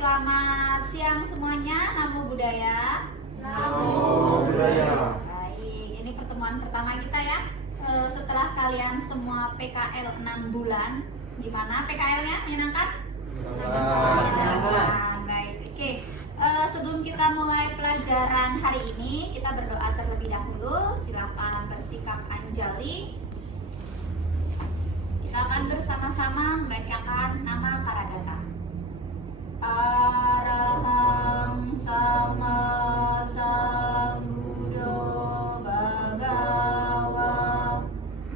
selamat siang semuanya. Namo Buddhaya. Namo Buddhaya. Baik, ini pertemuan pertama kita ya. Setelah kalian semua PKL 6 bulan, gimana PKL-nya? Menyenangkan? Menyenangkan. Baik, oke. Sebelum kita mulai pelajaran hari ini, kita berdoa terlebih dahulu. Silakan bersikap anjali. Kita akan bersama-sama membacakan nama Karagata. Arahang sama sambuddho bhagava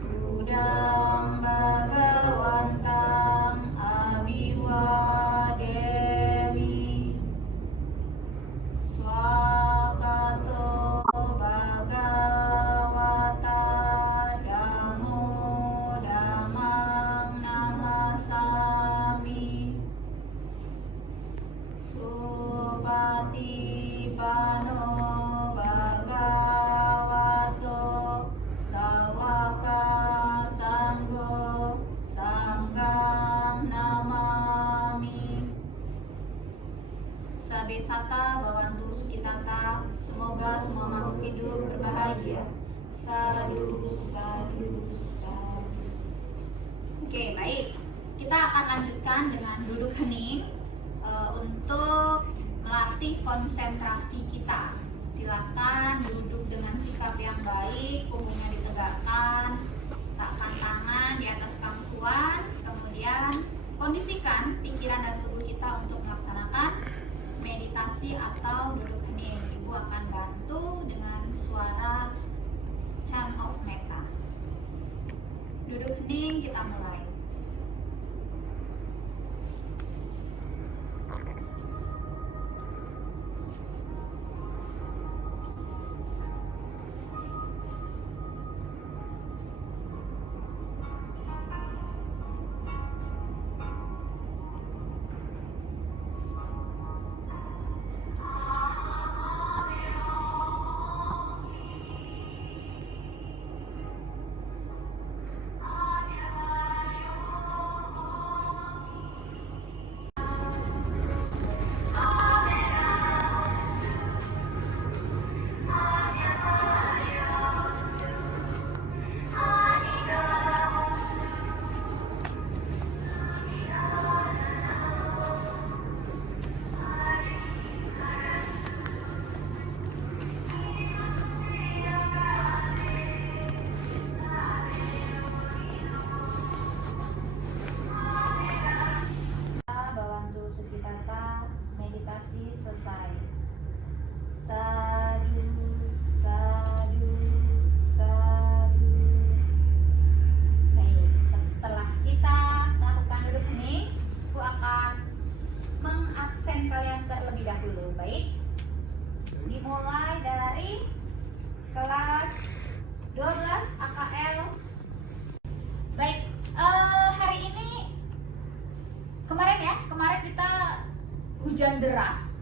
Buddhang bhagavantang abiwademi Swakato bhagavata Dhammo dhammang namasami Supatipano bhagavato sawaka sanggo sanghang namami. Sabesata bawantu sukitata, semoga semua makhluk hidup berbahagia. Sadu, sadu, sadu. Oke, baik. Kita akan lanjutkan dengan duduk hening untuk melatih konsentrasi kita. Silakan duduk dengan sikap yang baik, punggungnya ditegakkan, letakkan tangan di atas pangkuan, kemudian kondisikan pikiran dan tubuh kita untuk melaksanakan meditasi atau duduk hening. Ibu akan bantu dengan suara chant of metta. Duduk hening, kita mulai. Meditasi selesai. Sadu, sadu, sadu. Baik, setelah kita melakukan duduk hening, aku akan mengabsen kalian terlebih dahulu. Baik, dimulai dari kelas 12 AKL. Baik, hari ini kemarin kita hujan deras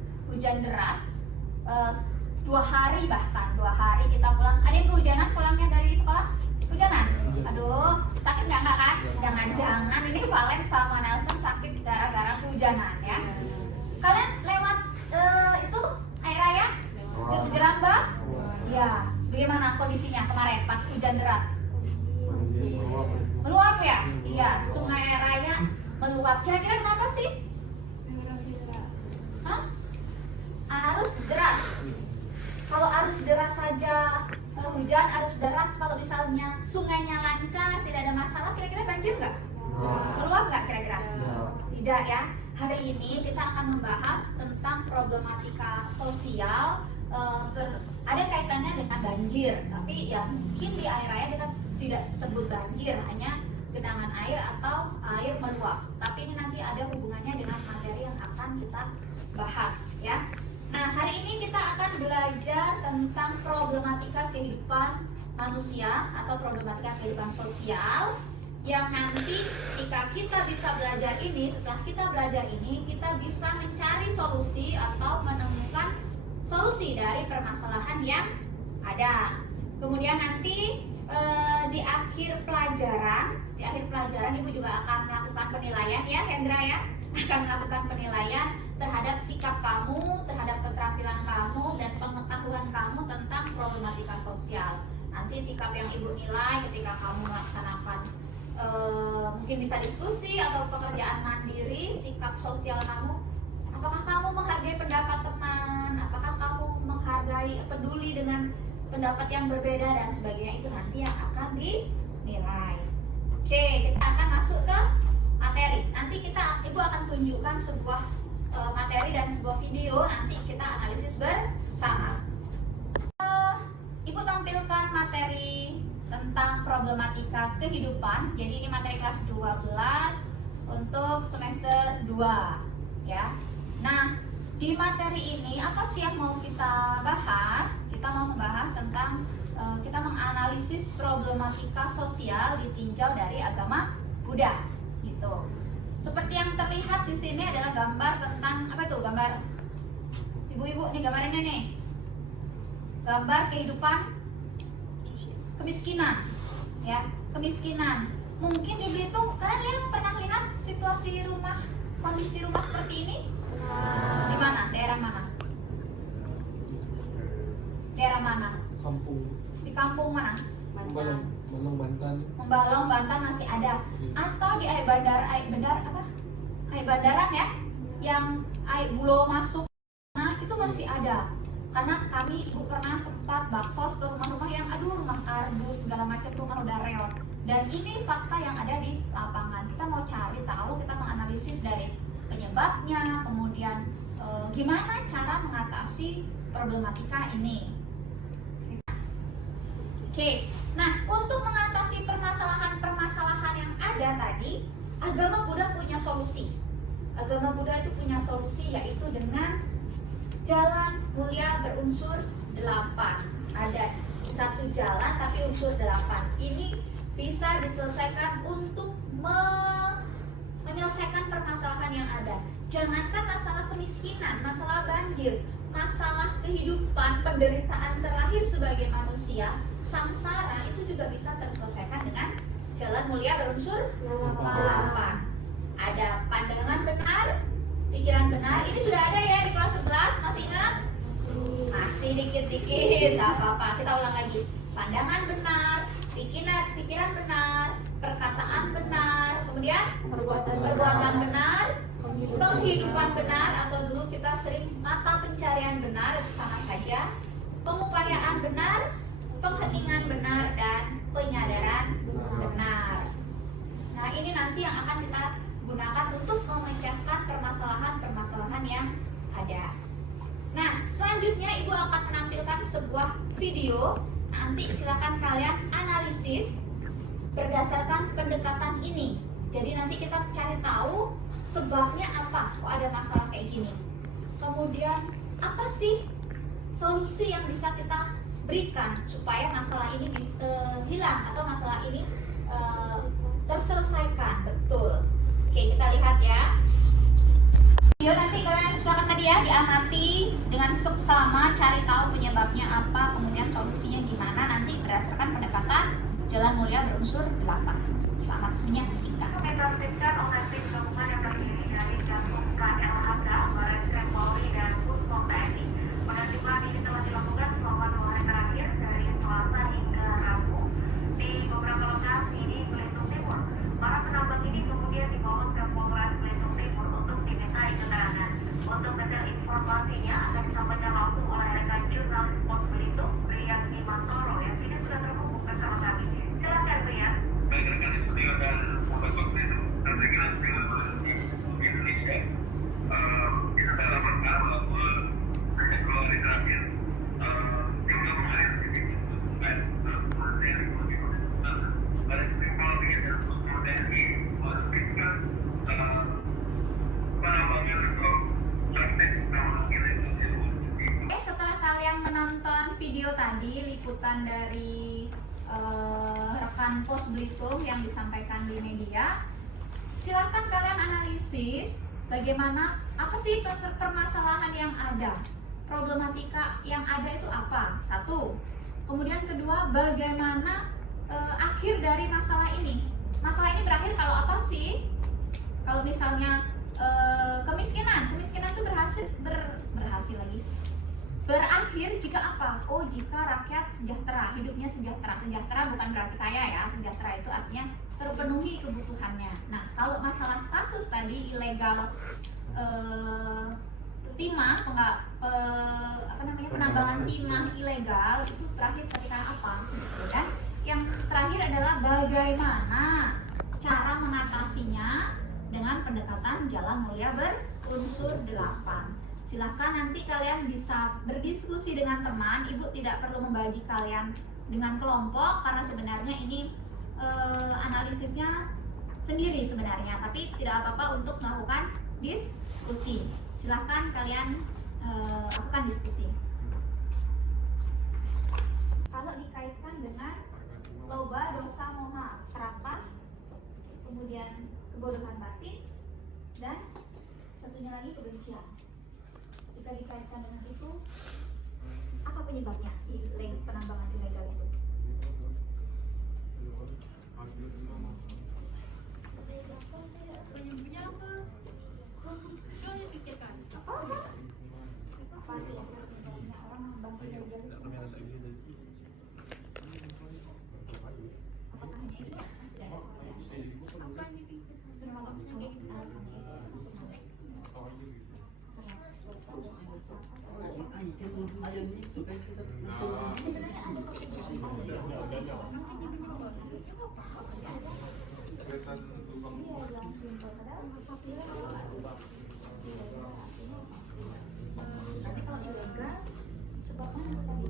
2 hari, bahkan 2 hari kita pulang. Ada yang kehujanan pulangnya dari sekolah? Hujanan? Aduh, sakit nggak kan? Jangan-jangan ini Valen sama Nelson sakit gara-gara kehujanan ya. Kalian lewat itu air raya Jerambang? Ya, bagaimana kondisinya kemarin pas hujan deras? Meluap ya? Iya, sungai air raya meluap. Kira-kira kenapa sih? Hah? Arus deras. Kalau arus deras saja hujan, arus deras, kalau misalnya sungainya lancar, tidak ada masalah, kira-kira banjir nggak? Meluap nggak kira-kira? Tidak ya. Hari ini kita akan membahas tentang problematika sosial, ada kaitannya dengan banjir, tapi ya mungkin di air raya kita tidak sebut banjir, hanya genangan air atau air meluap. Tapi ini nanti ada hubungannya dengan materi yang akan kita bahas ya. Nah, hari ini kita akan belajar tentang problematika kehidupan manusia atau problematika kehidupan sosial, yang nanti ketika kita bisa belajar ini, setelah kita belajar ini, kita bisa mencari solusi atau menemukan solusi dari permasalahan yang ada. Kemudian nanti di akhir pelajaran Ibu juga akan melakukan penilaian ya, Hendra ya. akan melakukan penilaian terhadap sikap kamu, terhadap keterampilan kamu, dan pengetahuan kamu tentang problematika sosial. Nanti sikap yang ibu nilai ketika kamu melaksanakan mungkin bisa diskusi atau pekerjaan mandiri, sikap sosial kamu, apakah kamu menghargai pendapat teman, apakah kamu menghargai, peduli dengan pendapat yang berbeda dan sebagainya, itu nanti yang akan dinilai. Oke, kita akan masuk ke materi. Nanti ibu akan tunjukkan sebuah materi dan sebuah video, nanti kita analisis bersama. Ibu tampilkan materi tentang problematika kehidupan. Jadi ini materi kelas 12 untuk semester 2 ya. Nah, di materi ini apa sih yang mau kita bahas? Kita mau membahas tentang kita menganalisis problematika sosial ditinjau dari agama Buddha gitu. Seperti yang terlihat di sini adalah gambar tentang apa tuh? Gambar ibu-ibu nih, gambarnya nih. Gambar kehidupan kemiskinan ya, kemiskinan. Mungkin di Belitung kalian pernah lihat situasi rumah, kondisi rumah seperti ini? Di mana? Daerah mana? Daerah mana? Kampung. Di kampung mana? Membalong Banten. Membalong Banten masih ada. Atau di air bandaran ya, yang air bulo masuk, nah itu masih ada. Karena kami ibu pernah sempat baksos ke rumah-rumah yang rumah kardus segala macam, rumah udah reot. Dan ini fakta yang ada di lapangan. Kita mau cari tahu, kita menganalisis dari penyebabnya, kemudian gimana cara mengatasi problematika ini. Oke, nah untuk mengatasi permasalahan-permasalahan yang ada tadi, agama Buddha punya solusi. Agama Buddha itu punya solusi, yaitu dengan jalan mulia berunsur 8. Ada satu jalan tapi unsur 8. Ini bisa diselesaikan untuk menyelesaikan permasalahan yang ada. Jangankan masalah kemiskinan, masalah banjir, masalah kehidupan, penderitaan terlahir sebagai manusia, samsara, itu juga bisa terselesaikan dengan jalan mulia berunsur 8. Ada pandangan benar, pikiran benar. Ini sudah ada ya di kelas 11, masih ingat? Masih dikit-dikit, tak apa-apa. Kita ulang lagi. Pandangan benar, pikiran benar, perkataan benar, kemudian perbuatan benar, penghidupan benar, atau dulu kita sering mata pencarian benar, itu sama saja. Pengupayaan benar, pengheningan benar, dan penyadaran benar. Nah, ini nanti yang akan kita gunakan untuk memecahkan permasalahan-permasalahan yang ada. Nah, selanjutnya ibu akan menampilkan sebuah video. Nanti silakan kalian analisis berdasarkan pendekatan ini. Jadi nanti kita cari tahu sebabnya apa kok ada masalah kayak gini. Kemudian apa sih solusi yang bisa kita berikan supaya masalah ini hilang atau masalah ini terselesaikan. Betul. Oke, kita lihat ya. Video nanti kalian silakan tadi ya diamati dengan seksama, cari tahu penyebabnya apa, kemudian solusinya gimana, nanti berdasarkan pendekatan jalan mulia berunsur 8. Selamat menyaksikan. Ditampilkan oleh tim gabungan yang terdiri dari gabungan LHK, Barreskrim Polri, dan Puspom TNI. Penertiban ini telah dilakukan selama 2 hari terakhir dari Selasa hingga Rabu di beberapa lokasi di Belitung Timur. Para penambang ini kemudian dibawa ke Polres Belitung Timur untuk dimintai keterangan. Untuk detail informasinya akan disampaikan langsung oleh rekan jurnalis Pos Belitung, Brian Himantoro, yang kini sudah terhubung bersama kami. Silakan Brian. Baik rekan di studio dan sahabat Pos Belitung, dengan segala di seluruh Indonesia, bisa saya laporkan bahwa sejak 2 hari terakhir tim gabungan yang terdiri dari Barreskrim Polri dan Puspom TNI menertibkan penambang atau praktek tambang ilegal. Setelah kalian menonton video tadi, liputan dari rekan Pos Belitung yang disampaikan di media, silahkan kalian analisis bagaimana, apa sih permasalahan yang ada, problematika yang ada itu apa, satu. Kemudian kedua, bagaimana akhir dari masalah ini. Masalah ini berakhir kalau apa sih? Kalau misalnya Kemiskinan itu berhasil lagi. Berakhir jika apa? Oh, jika rakyat sejahtera, hidupnya sejahtera. Sejahtera bukan berarti kaya ya. Sejahtera itu artinya terpenuhi kebutuhannya. Nah, kalau masalah kasus tadi ilegal timah, penambangan timah ilegal itu terakhir ketika apa? Dan yang terakhir adalah bagaimana cara mengatasinya dengan pendekatan jalan mulia berunsur 8. Silahkan nanti kalian bisa berdiskusi dengan teman. Ibu tidak perlu membagi kalian dengan kelompok karena sebenarnya ini analisisnya sendiri sebenarnya, tapi tidak apa-apa untuk melakukan diskusi. Silahkan kalian lakukan diskusi. Kalau dikaitkan dengan loba, dosa, moha, serakah, kemudian kebodohan batin, dan satunya lagi kebencian. Jika dikaitkan dengan itu, apa penyebabnya penambangan ilegal itu? Penyebabnya apa? Coba dipikirkan. Apa bisa? Apa yang penyebabnya orang membantu ilegal itu? Apakah hanya itu? Apa yang dipikirkan? Alasannya nanti kalau ilegal sebabnya tadi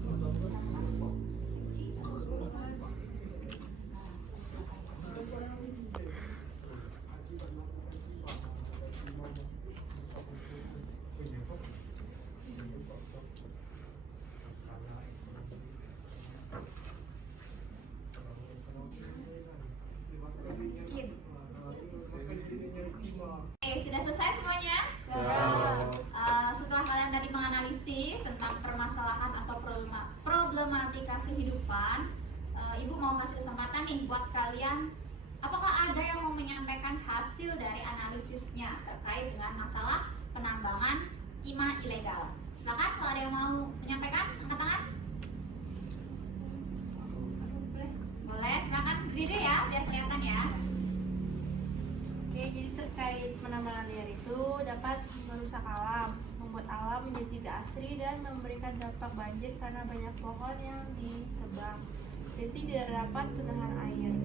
sudah selesai semuanya? Setelah kalian tadi menganalisis tentang permasalahan atau problematika kehidupan, Ibu mau kasih kesempatan nih buat kalian. Apakah ada yang mau menyampaikan hasil dari analisisnya terkait dengan masalah penambangan timah ilegal? Silakan kalau ada yang mau menyampaikan, angkat tangan. Boleh, silakan berdiri ya, biar kelihatan ya. Oke, jadi terkait penambangan liar itu dapat merusak alam, membuat alam menjadi tidak asri dan memberikan dampak banjir karena banyak pohon yang ditebang. Jadi tidak dapat penahan air.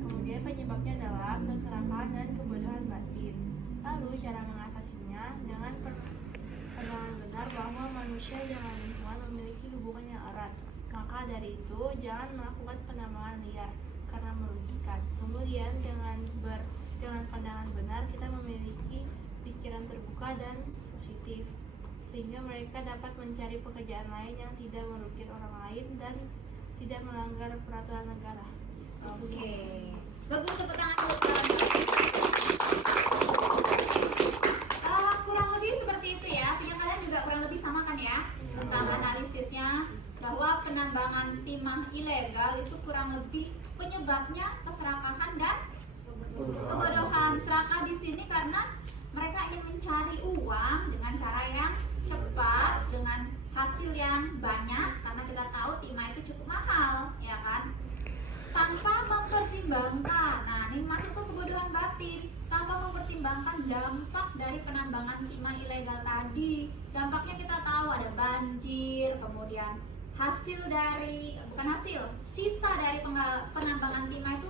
Kemudian penyebabnya adalah keserakahan dan kebodohan batin. Lalu cara mengatasinya dengan pandangan benar bahwa manusia dengan lingkungan memiliki hubungan yang erat. Maka dari itu jangan melakukan penambangan liar karena merugikan. Kemudian dengan pandangan benar kita memiliki pikiran terbuka dan positif, sehingga mereka dapat mencari pekerjaan lain yang tidak merugikan orang lain dan tidak melanggar peraturan negara. Oke, bagus, tepuk tangan dulu. Kurang lebih seperti itu ya. Punya kalian juga kurang lebih sama kan ya tentang analisisnya, bahwa penambangan timah ilegal itu kurang lebih penyebabnya keserakahan dan kebodohan. Serakah di sini karena mereka ingin mencari uang dengan cara yang cepat, dengan hasil yang banyak, karena kita tahu timah itu cukup mahal, ya kan? Tanpa mempertimbangkan, nah ini masuk ke kebodohan batin, tanpa mempertimbangkan dampak dari penambangan timah ilegal tadi. Dampaknya kita tahu ada banjir, kemudian sisa dari penambangan timah itu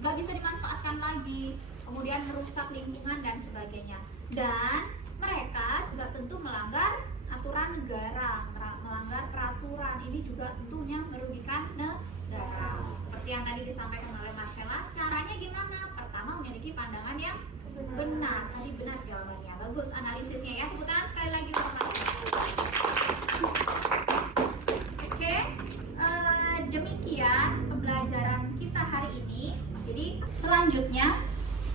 nggak bisa dimanfaatkan lagi, kemudian merusak lingkungan dan sebagainya. Dan mereka juga tentu melanggar aturan negara, melanggar peraturan. Ini juga tentunya merugikan negara. Seperti yang tadi disampaikan oleh Marcella, caranya gimana? Pertama, memiliki pandangan yang benar. Tadi benar jawabannya. Bagus analisisnya ya. Tepuk tangan sekali lagi untuk Marcella. Oke, demikian pembelajaran kita hari ini. Jadi selanjutnya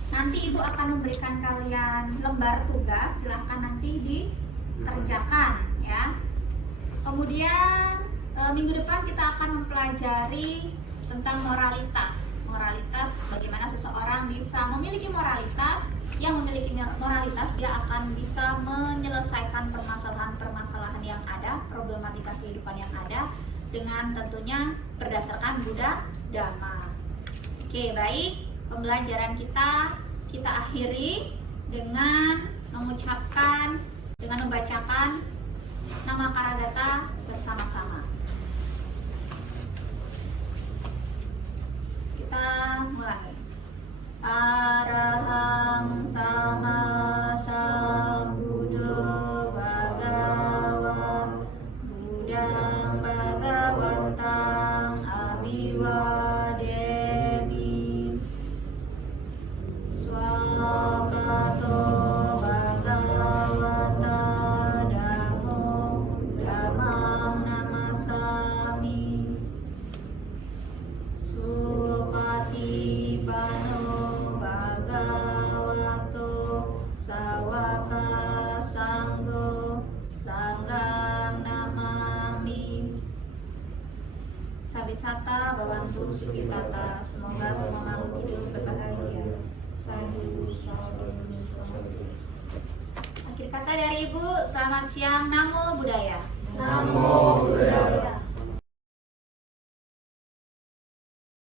nanti Ibu akan memberikan kalian lembar tugas, silahkan nanti dikerjakan ya. Kemudian minggu depan kita akan mempelajari tentang moralitas. Moralitas, bagaimana seseorang bisa memiliki moralitas yang memiliki moralitas, dia akan bisa menyelesaikan permasalahan-permasalahan yang ada, problematika kehidupan yang ada, dengan tentunya berdasarkan Buddha Dhamma. Oke, baik, pembelajaran kita akhiri dengan membacakan nama Karagata bersama-sama. Kita mulai. Arahang sama sambuddho bhagava Buddhang bhagavantang abhiwademi Swakato bhagavata dhammo dhammang namasami Supatipano bhagavato sawaka sanggo sanggang namami. Sabisata bawantu sukitata, semoga semua makhluk hidup berbahagia. Sadhu, sadhu, sadhu. Akhir kata dari Ibu, selamat siang, Namo Buddhaya. Namo Buddhaya.